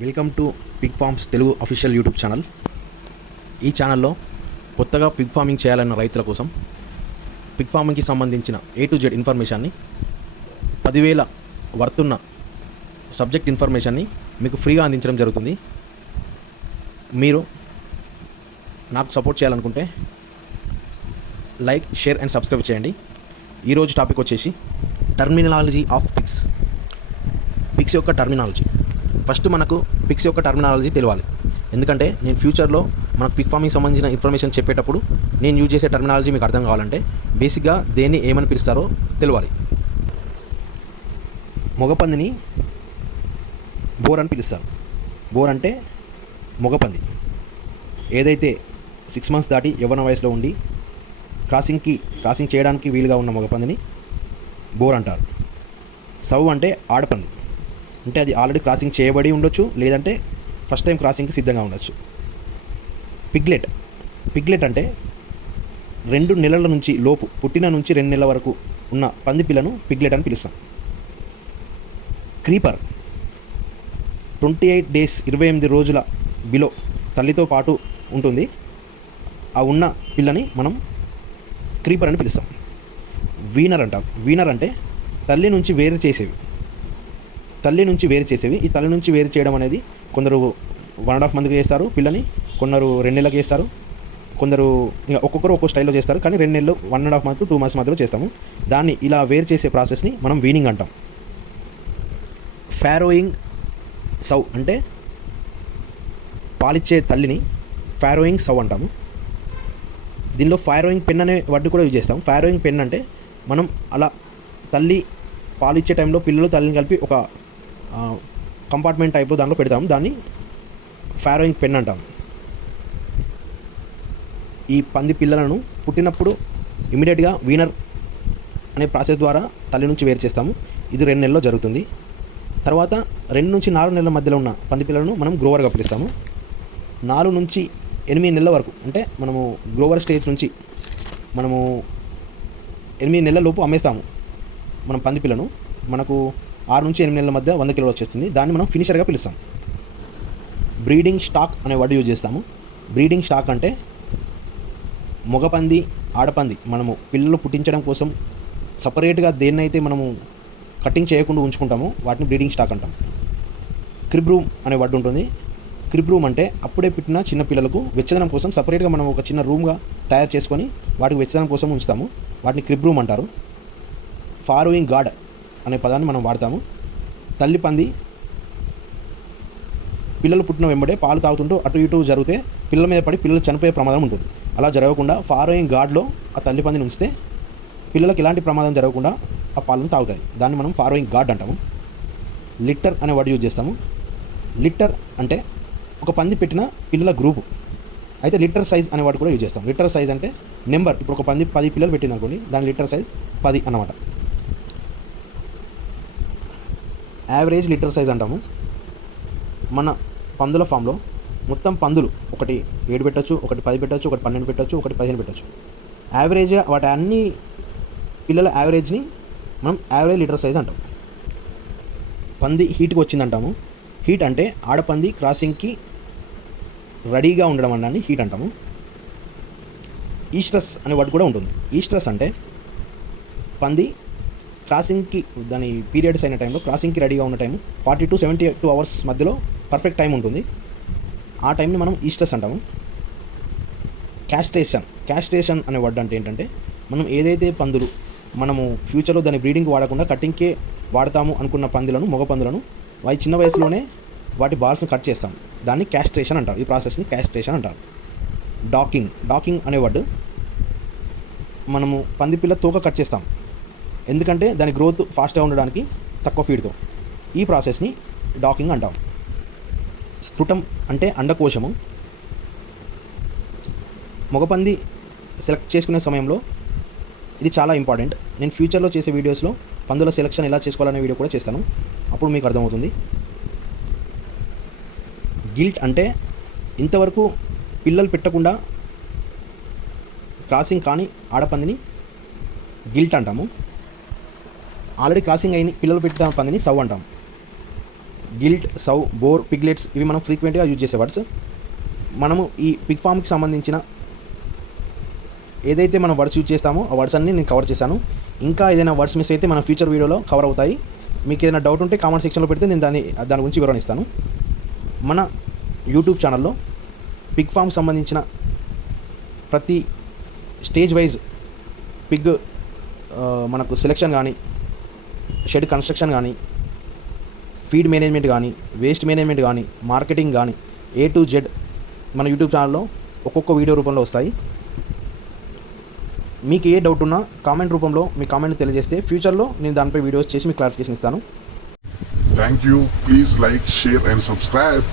Welcome to pig farms Telugu official YouTube channel. ఈ ఛానల్లో కొత్తగా పిగ్ ఫార్మింగ్ చేయాలన్న రైతుల కోసం పిగ్ ఫార్మింగ్కి సంబంధించిన A to Z ఇన్ఫర్మేషన్ని 10,000 వర్తున్న సబ్జెక్ట్ ఇన్ఫర్మేషన్ని మీకు ఫ్రీగా అందించడం జరుగుతుంది. మీరు నాకు సపోర్ట్ చేయాలనుకుంటే లైక్, షేర్ అండ్ సబ్స్క్రైబ్ చేయండి. ఈరోజు టాపిక్ వచ్చేసి టర్మినాలజీ ఆఫ్ పిగ్స్ యొక్క టర్మినాలజీ. ఫస్ట్ మనకు పిగ్స్ యొక్క టర్మినాలజీ తెలియాలి. ఎందుకంటే నేను ఫ్యూచర్లో మనకు పిగ్ ఫార్మింగ్ సంబంధించిన ఇన్ఫర్మేషన్ చెప్పేటప్పుడు నేను యూజ్ చేసే టర్మినాలజీ మీకు అర్థం కావాలంటే బేసిక్గా దేన్ని ఏమని పిలుస్తారో తెలియాలి. మొగపందిని బోర్ అని పిలుస్తారు. బోర్ అంటే మొగపంది. ఏదైతే 6 months దాటి యవ్వన వయసులో ఉండి క్రాసింగ్ చేయడానికి వీలుగా ఉన్న మొగపందిని బోర్ అంటారు. సౌ అంటే ఆడపంది. అంటే అది ఆల్రెడీ క్రాసింగ్ చేయబడి ఉండొచ్చు, లేదంటే ఫస్ట్ టైం క్రాసింగ్కి సిద్ధంగా ఉండొచ్చు. పిగ్లెట్ అంటే 2 నెలల నుంచి లోపు, పుట్టిన నుంచి 2 నెలల వరకు ఉన్న పంది పిల్లను పిగ్లెట్ అని పిలుస్తాం. క్రీపర్ 28 days 28 రోజుల బిలో తల్లితో పాటు ఉంటుంది. ఆ ఉన్న పిల్లని మనం క్రీపర్ అని పిలుస్తాం. వీనర్ అంటాం. వీనర్ అంటే తల్లి నుంచి వేరు చేసేవి. ఈ తల్లి నుంచి వేరు చేయడం అనేది కొందరు 1.5 monthకి చేస్తారు పిల్లని, కొందరు 2 నెలలకు చేస్తారు, కొందరు ఇంకా ఒక్కొక్కరు ఒక్కో స్టైల్లో చేస్తారు. కానీ 2 నెలలు, 1.5 month to 2 months మధ్యలో చేస్తాము. దాన్ని ఇలా వేరు చేసే ప్రాసెస్ని మనం వీనింగ్ అంటాం. ఫారోయింగ్ సౌ అంటే పాలిచ్చే తల్లిని ఫారోయింగ్ సౌ అంటాము. దీనిలో ఫారోయింగ్ పెన్ అనే వర్డ్ కూడా యూజ్ చేస్తాం. ఫారోయింగ్ పెన్ అంటే మనం అలా తల్లి పాలు ఇచ్చే టైంలో పిల్లలు తల్లిని కలిపి ఒక కంపార్ట్మెంట్ టైప్లో దాంట్లో పెడతాం. దాన్ని ఫారోయింగ్ పెన్ అంటాం. ఈ పంది పిల్లలను పుట్టినప్పుడు ఇమీడియట్గా వీనర్ అనే ప్రాసెస్ ద్వారా తల్లి నుంచి వేరు చేస్తాము. ఇది 2 నెలల్లో జరుగుతుంది. తర్వాత 2 నుంచి 4 నెలల మధ్యలో ఉన్న పంది పిల్లలను మనం గ్రోవర్గా పిలుస్తాము. 4 నుంచి 8 నెలల వరకు అంటే మనము గ్రోవర్ స్టేజ్ నుంచి మనము 8 నెలల లోపు అమ్మేస్తాము. మనం పంది పిల్లను మనకు 6 నుంచి 8 నెలల మధ్య 100 కిలోలు వచ్చేస్తుంది. దాన్ని మనం ఫినిషర్గా పిలుస్తాం. బ్రీడింగ్ స్టాక్ అనే వర్డ్ యూజ్ చేస్తాము. బ్రీడింగ్ స్టాక్ అంటే మొగపంది, ఆడపంది మనము పిల్లలు పుట్టించడం కోసం సపరేట్గా దేన్నైతే మనము కటింగ్ చేయకుండా ఉంచుకుంటామో వాటిని బ్రీడింగ్ స్టాక్ అంటాం. క్రిబ్ రూమ్ అనే వర్డ్ ఉంటుంది. క్రిబ్ రూమ్ అంటే అప్పుడే పుట్టిన చిన్న పిల్లలకు వెచ్చదనం కోసం సపరేట్గా మనం ఒక చిన్న రూమ్గా తయారు చేసుకొని వాటికి వెచ్చదనం కోసం ఉంచుతాము. వాటిని క్రిబ్ రూమ్ అంటారు. ఫారోయింగ్ గార్డ్ అనే పదాన్ని మనం వాడతాము. తల్లి పంది పిల్లలు పుట్టిన వెంబడే పాలు తాగుతుంటూ అటు ఇటు జరిగితే పిల్లల మీద పడి పిల్లలు చనిపోయే ప్రమాదం ఉంటుంది. అలా జరగకుండా ఫారోయింగ్ గార్డ్లో ఆ తల్లి పందిని ఉంచితే పిల్లలకు ఎలాంటి ప్రమాదం జరగకుండా ఆ పాలను తాగుతాయి. దాన్ని మనం ఫారోయింగ్ గార్డ్ అంటాము. లిట్టర్ అనే వర్డ్ యూజ్ చేస్తాము. లిట్టర్ అంటే ఒక పంది పెట్టిన పిల్లల గ్రూపు. అయితే లిట్టర్ సైజ్ అనే వర్డ్ కూడా యూజ్ చేస్తాం. లిట్టర్ సైజ్ అంటే నెంబర్. ఇప్పుడు ఒక పంది 10 పిల్లలు పెట్టింది అనుకోండి, దాని లిట్టర్ సైజ్ 10 అన్నమాట. యావరేజ్ లిటర్ సైజ్ అంటాము. మన పందుల ఫామ్లో మొత్తం పందులు ఒకటి 7 పెట్టచ్చు, ఒకటి 10 పెట్టచ్చు, ఒకటి 12 పెట్టచ్చు, ఒకటి 15 పెట్టచ్చు. యావరేజ్గా వాటి అన్ని పిల్లల యావరేజ్ని మనం యావరేజ్ లిటర్ సైజ్ అంటాం. పంది హీట్కి వచ్చిందంటాము. హీట్ అంటే ఆడపంది క్రాసింగ్కి రెడీగా ఉండడం అన్నాన్ని హీట్ అంటాము. ఈస్ట్రస్ అనే వర్డ్ కూడా ఉంటుంది. ఈస్ట్రస్ అంటే పంది క్రాసింగ్కి దాని పీరియడ్స్ అయిన టైంలో క్రాసింగ్కి రెడీగా ఉన్న టైం 40 to 72 hours మధ్యలో పర్ఫెక్ట్ టైం ఉంటుంది. ఆ టైంని మనం ఈస్ట్రస్ అంటాము. క్యాస్ట్రేషన్ అనే వర్డ్ అంటే ఏంటంటే మనం ఏదైతే పందులు మనము ఫ్యూచర్లో దాని బ్రీడింగ్కి వాడకుండా కటింగ్కే వాడతాము అనుకున్న పందులను, మగ పందులను వాటి చిన్న వయసులోనే వాటి బాల్స్ని కట్ చేస్తాం. దాన్ని క్యాస్ట్రేషన్ అంటారు. ఈ ప్రాసెస్ని క్యాస్ట్రేషన్ అంటారు. డాకింగ్ అనే వర్డ్ మనము పంది పిల్ల తోక కట్ చేస్తాం. ఎందుకంటే దాని గ్రోత్ ఫాస్ట్గా ఉండడానికి తక్కువ ఫీడ్తో. ఈ ప్రాసెస్ని డాకింగ్ అంటాం. స్ఫుటం అంటే అండకోశము. మగపంది సెలెక్ట్ చేసుకునే సమయంలో ఇది చాలా ఇంపార్టెంట్. నేను ఫ్యూచర్లో చేసే వీడియోస్లో పందుల సెలెక్షన్ ఎలా చేసుకోవాలనే వీడియో కూడా చేస్తాను. అప్పుడు మీకు అర్థమవుతుంది. గిల్ట్ అంటే ఇంతవరకు పిల్లలు పెట్టకుండా క్రాసింగ్ కానీ ఆడపందిని గిల్ట్ అంటాము. ఆల్రెడీ క్రాసింగ్ అయిన పిల్లలు పెట్టిన పందిని సవ్ అంటాం. గిల్ట్, సౌ, బోర్, పిగ్లెట్స్ ఇవి మనం ఫ్రీక్వెంట్గా యూజ్ చేసే వర్డ్స్. మనము ఈ పిగ్ ఫామ్కి సంబంధించిన ఏదైతే మనం వర్డ్స్ యూజ్ చేస్తామో ఆ వర్డ్స్ అన్నీ నేను కవర్ చేశాను. ఇంకా ఏదైనా వర్డ్స్ మిస్ అయితే మన ఫ్యూచర్ వీడియోలో కవర్ అవుతాయి. మీకు ఏదైనా డౌట్ ఉంటే కామెంట్ సెక్షన్లో పెడితే నేను దాని గురించి వివరణ ఇస్తాను. మన యూట్యూబ్ ఛానల్లో పిగ్ ఫామ్ సంబంధించిన ప్రతి స్టేజ్ వైజ్ పిగ్ మనకు సెలెక్షన్ కానీ, షెడ్ కన్స్ట్రక్షన్ కానీ, ఫీడ్ మేనేజ్మెంట్ కానీ, వేస్ట్ మేనేజ్మెంట్ కానీ, మార్కెటింగ్ కానీ A to Z మన యూట్యూబ్ ఛానల్లో ఒక్కొక్క వీడియో రూపంలో వస్తాయి. మీకు ఏ డౌట్ ఉన్నా కామెంట్ రూపంలో మీ కామెంట్ని తెలియజేస్తే ఫ్యూచర్లో నేను దానిపై వీడియోస్ చేసి మీకు క్లారిఫికేషన్ ఇస్తాను. Thank you. Please like, share and subscribe.